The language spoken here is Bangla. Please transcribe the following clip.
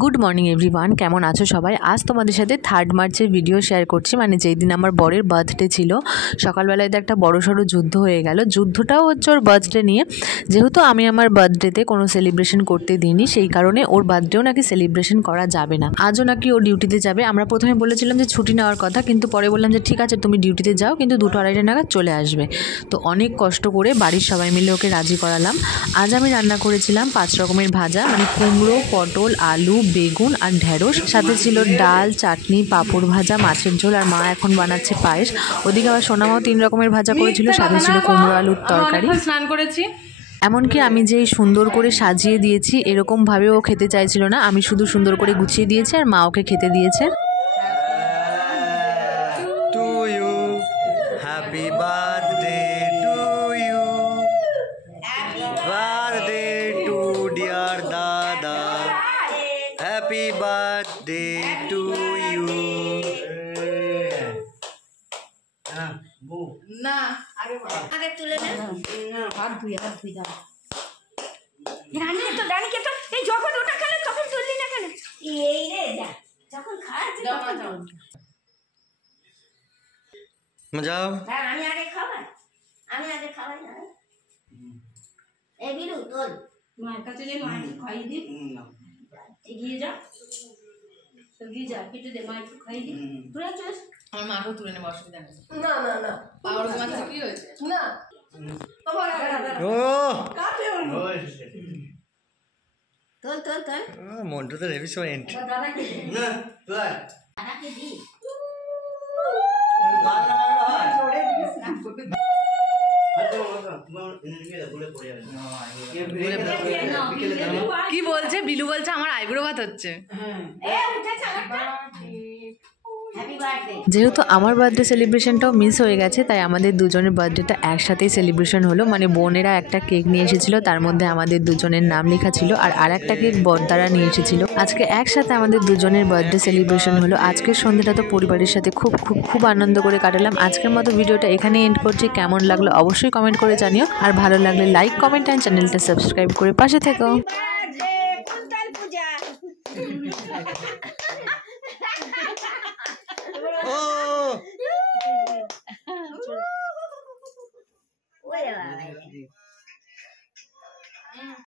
गुड मर्निंग एवरीवान केमन आछो सबाई। आज तुम्हारे साथे 3 मार्चर भिडियो शेयर करछि, माने जेई दिन आमार बरेर बार्थडे छिलो। सकालबेलाय तो एकटा बड़सड़ो युद्ध हये गेल। युद्धटाও हच्छे ओर बार्थडे निये, जेहेतु आमी आमार बार्थडेते कोनो सेलिब्रेशन करते दिइनि, सेई कारणे ओर बार्थडेও नाकि सेलिब्रेशन करा जाबे ना। आजও नाकि ओ डिউটিতে যাবে। আমরা প্রথমে বলেছিলাম যে ছুটি নেওয়ার কথা, কিন্তু পরে বললাম যে ঠিক আছে তুমি ডিউটিতে যাও, কিন্তু 2-2:30 নাগাদ চলে আসবে। তো অনেক কষ্ট করে বাড়ির সবাই মিলে ওকে রাজি করালাম। আজ আমি রান্না করেছিলাম 5 রকমের ভাজা, মানে কুমড়ো, পটল, আলু, বেগুন আর ঢেঁড়স। সাথে ছিল ডাল, চাটনি, পাঁপড় ভাজা, মাছের ঝোল, আর মা এখন বানাচ্ছে পায়েস। ওদিকে আবার সোনামাও 3 রকমের ভাজা করেছিল, সাথে ছিল কুমড়ো আলুর তরকারি। স্নান করেছি। এমনকি আমি যেই সুন্দর করে সাজিয়ে দিয়েছি এরকম ভাবে ও খেতে চাইছিল না, আমি শুধু সুন্দর করে গুছিয়ে দিয়েছি আর মা ওকে খেতে দিয়েছে। To you, happy birthday to you, birthday to dear Dada, happy birthday to you. না আগে তুলে নে, হাত ধুই দাও। রানীকে তো এই যখন ওটা খেলে তখন তুললি না কেন? এই রে যা, যখন খাচ্ছি তখন তুল। যাও। হ্যাঁ আমি আগে খাওয়াই না। এই বিলু তোল, মায়ের কাছে যে মা খাইয়ে দি, এগিয়ে যা কেটে দে, মা একটু খাইয়ে দি। তুই চল, আমার মাকেও তুলে নেব, অসুবিধা নেই। না পাওয়ার মাথা কি হয়েছে? না ও তোল মন্টু তো রেভিসমেন্ট দাদাকে না তুই দাদাকে দি। কি বলছে বিলু? বলছে আমার আইব্রো ভাত হচ্ছে। যেহেতু আমার বার্থডে সেলিব্রেশনটাও মিস হয়ে গেছে, তাই আমাদের দুজনের বার্থডেটা একসাথেই সেলিব্রেশন হলো। মানে বোনেরা একটা কেক নিয়ে এসেছিল, তার মধ্যে আমাদের দুজনের নাম লেখা ছিল, আর একটা কেক বড়দারা নিয়ে এসেছিল। আজকে একসাথে আমাদের দুজনের বার্থডে সেলিব্রেশন হলো। আজকের সন্ধ্যাটা তো পরিবারের সাথে খুব আনন্দ করে কাটালাম। আজকের মতো ভিডিওটা এখানে এন্ড করছি। কেমন লাগলো অবশ্যই কমেন্ট করে জানিও, আর ভালো লাগলে লাইক, কমেন্ট অ্যান্ড চ্যানেলটা সাবস্ক্রাইব করে পাশে থেকো।